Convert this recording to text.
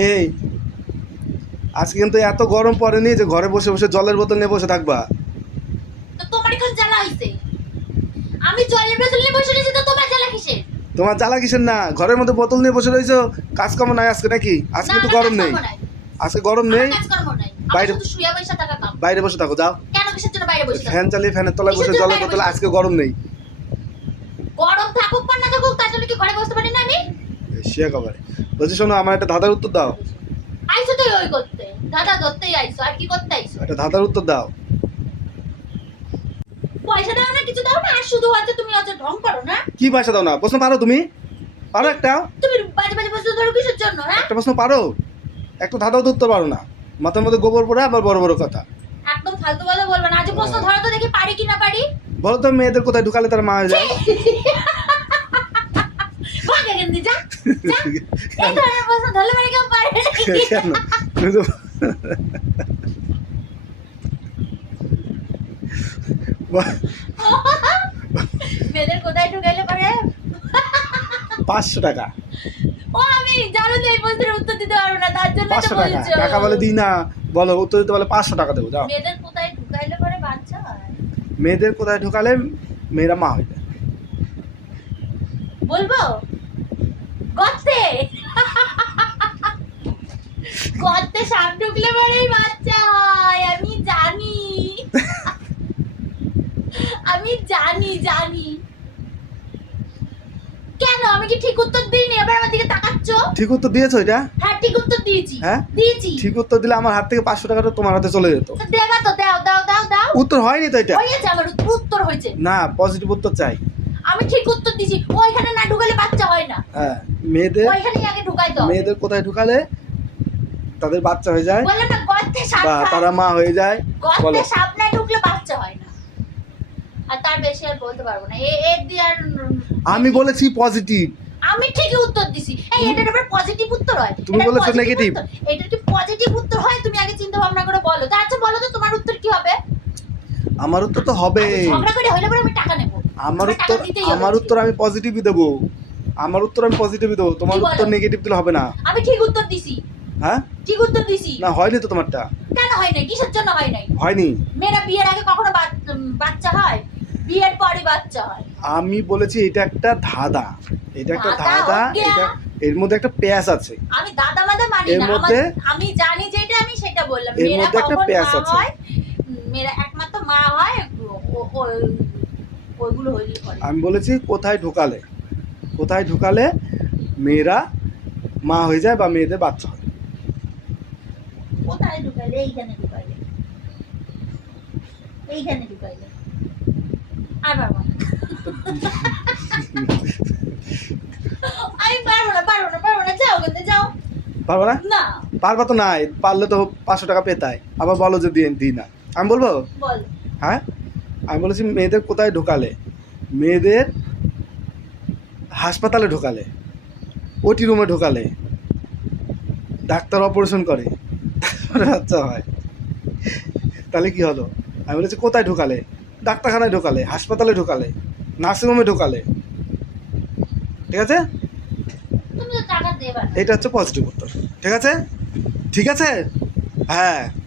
এই আজকে কিন্তু এত গরম পড়েনি যে ঘরে বসে বসে জলের বোতল নিয়ে বসে থাকবা। তোমার এখন জ্বালা হইছে? আমি জলের বোতল নিয়ে বসে রয়েছি তো তোমার জ্বালা কিসের? তোমার জ্বালা কিসের না? ঘরের মধ্যে বোতল নিয়ে বসে রয়েছো? কাজকর্ম নাই আজকে নাকি? আজকে তো গরম নেই। আজকে গরম নেই। বাইরে- কাম। বাইরে বসে থাকো যাও। কেন কিসের জন্য বাইরে বসে ফ্যান চালিয়ে ফ্যানের তলায় বসে জলের বোতলে আজকে গরম নেই। গরম থাকুক না থাকুক তার জন্য কি ঘরে বসতে পারি না আমি? সে কবারে বলছি শোনো আমার একটা ধাঁধার উত্তর দাও। তো ওই করতে। আইসো আর কি করতে একটা ধাঁধার উত্তর দাও। পয়সা দাও না কিছু দাও না আর শুধু তুমি ঢং করো না। কি ভাষা দাও না? প্রশ্ন পারো তুমি? পারো একটা? তুমি বাজে বাজে প্রশ্ন ধরো কিসের জন্য হ্যাঁ? একটা প্রশ্ন পারো? একটা ধাঁধাও তো উত্তর পারো না। মাথার মধ্যে গোবর পড়ে আবার বড় বড় কথা। একদম ফালতু কথা বলবে না। আজ প্রশ্ন হ্যাঁ। ধরো তো দেখি পারি কি না পারি। বলো তো মেয়েদের কোথায় ঢুকালে তার মা হয়ে যায়? ভাগ যা যা। এই ধরনের প্রশ্ন ধরলে পারে কেউ পারে কেন তুমি তো- বাহ, মেয়েদের কোথায় ঢুকাইলে পারে? পাঁচশো টাকা। ও আমি জানো তো এই প্রশ্নের উত্তর দিতে পারব না তার জন্য পাঁচশো টাকা। টাকা বলে দিই না। বলো উত্তর দিতে বলে পাঁচশো টাকা দেবো যাও। মেয়েদের কোথায় ঢুকাইলে পারে বাচ্চা? হয় মেয়েদের কোথায় ঢুকালে মেয়েরা মা হয়ে যায় বলব? গর্তে। গর্তে সাপ ঢুকলে পরেই বাচ্চা হয় আমি জানি। আমি জানি জানি। কেন? আমি কি ঠিক উত্তর দিইনি? এবার আমার দিকে তাকাচ্ছ? ঠিক উত্তর দিয়েছ এটা? হ্যাঁ ঠিক উত্তর দিয়েছি। হ্যাঁ? দিয়েছি। ঠিক উত্তর দিলে আমার হাত থেকে পাঁচশো টাকাটা তোমার হাতে চলে যেত। দেবা তো দাও দাও দাও দাও। উত্তর হয়নি তো এটা? হয়েছে আমার উত্তর উত্তর হয়েছে। না পজিটিভ উত্তর চাই। আমি ঠিক উত্তর দিছি। ওইখানে না ঢুকালে বাচ্চা হয় না। হ্যাঁ মেয়েদের ওইখানেই আগে ঢুকাই দাও। মেয়েদের কোথায় ঢুকালে? তাদের বাচ্চা হয়ে যায়। বললাম না গর্তে সাপ বা তারা মা হয়ে যায়। গর্তে বলো। সাপ না ঢুকলে বাচ্চা হয় না। আর তার বেশি আর বলতে পারব না। এ এর দিয়ে আর আমি বলেছি পজিটিভ আমি ঠিকই উত্তর দিছি। এই এটার আবার পজিটিভ উত্তর হয়। তুমি বলেছ। উত্তর। এটার কি পজিটিভ উত্তর হয়? তুমি আগে চিন্তা ভাবনা করে বলো। তা আচ্ছা বলো তো তোমার উত্তর কি হবে? আমার উত্তর তো হবে। আচ্ছা, ঝগড়া করে হইলে পরে আমি টাকা নেব। আমার উত্তর আমার উত্তর আমি পজিটিভই দেবো। আমার উত্তর আমি পজিটিভই দেবো। তোমার উত্তর নেগেটিভ দিলে হবে না। আমি ঠিক উত্তর দিছি। হ্যাঁ? ঠিক উত্তর দিছি। না হয়নি তো তোমারটা। কেন হয় নাই? কিসের জন্য হয় নাই? হয়নি। মেয়েরা বিয়ের আগে কখনো বাচ্চা হয়? বিয়ের পরে বাচ্চা হয়। আমি বলেছি এটা একটা ধাঁধা। এটা একটা ধাঁধা, এটা এর মধ্যে একটা প্যাঁচ আছে। আমি দাদা মাদা মানি এর না। মধ্যে- আমি জানি যেটা আমি সেটা বললাম। এর মধ্যে একটা পেঁয়াজ আছে। মেয়েরা একমাত্র মা হয় ওইগুলো হইলে করে আমি বলেছি কোথায় ঢুকালে? কোথায় ঢুকালে মেয়েরা মা হয়ে যায় বা মেয়েদের বাচ্চা হয়? কোথায় ঢুকাইলে এইখানে ঢুকাইলে এইখানে ঢুকাইলে আর পারব না। আমি পারব না পারব না পারব না। যাও কিন্তু যাও। পারব না? না। পারবা তো নাই পারলে তো পাঁচশো টাকা পেতাই। আবার বলো যে দিয়ে দিই না। আমি বলব? বল। হ্যাঁ? আমি বলেছি মেয়েদের কোথায় ঢোকালে? মেয়েদের হাসপাতালে ঢোকালে ওটি রুমে ঢোকালে ডাক্তার অপারেশন করে। বাচ্চা হয়। তাহলে কি হলো? আমি বলেছি কোথায় ঢোকালে? ডাক্তারখানায় ঢোকালে হাসপাতালে ঢোকালে নার্সিংহোমে ঢোকালে। ঠিক আছে? এটা হচ্ছে পজিটিভ উত্তর। ঠিক আছে? ঠিক আছে? হ্যাঁ।